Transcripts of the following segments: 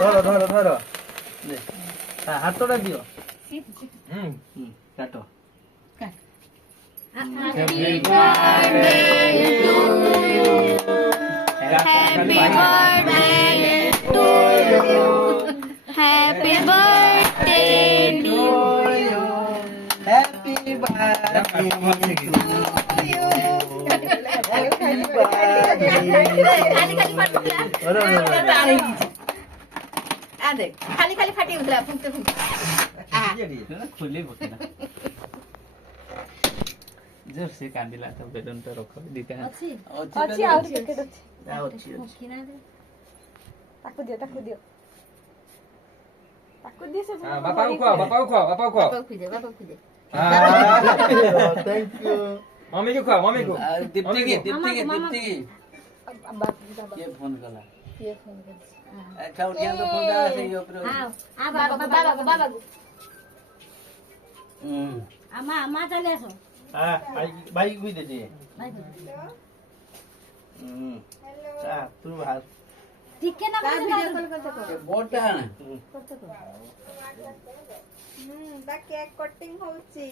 ধরো ধরো ধরো হ্যাঁ হাতটা দিও কাটো Happy birthday to you. Happy birthday to you. Happy birthday to you. Happy birthday to you. खाली खाली फाटी उतरा फुंकते फुंकते खुले बकेना जोर से कांदिला तो बेलून तो रखो दीते हैं अच्छी अच्छी आउट पैकेट अच्छी अच्छी किना दे ताको दियो ताको दियो से हां बापा को खाओ बापा को खाओ बापा खुदे हां थैंक यू मम्मी को खाओ मम्मी को दीप्ति की ये फोन कला अच्छा उठिया तो फोन डाला से यो प्रो हां आ बाबा को अम्मा चले आसो हां भाई को दे दे भाई हेलो तू भाई ठीक है ना वीडियो कॉल करते बोटा ता केक कटिंग होची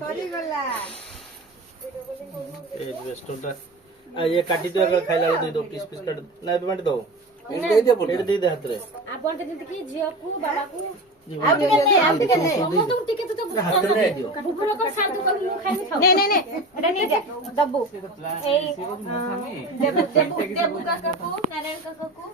सॉरी गला ए रेस्टोरेंट आ ये काटी तो अगर खाइला दे दो पीस पीस काट ना पेमेंट दो दे दे हाथ रे आपण के जंत की झियो को बाबा को आप टिकट नहीं हम तुम टिकट तो हाथ रे दियो ऊपर कर साथ को खाई खाओ नहीं एटा नहीं जा दब्बू ए देबू काका को नारायण काका को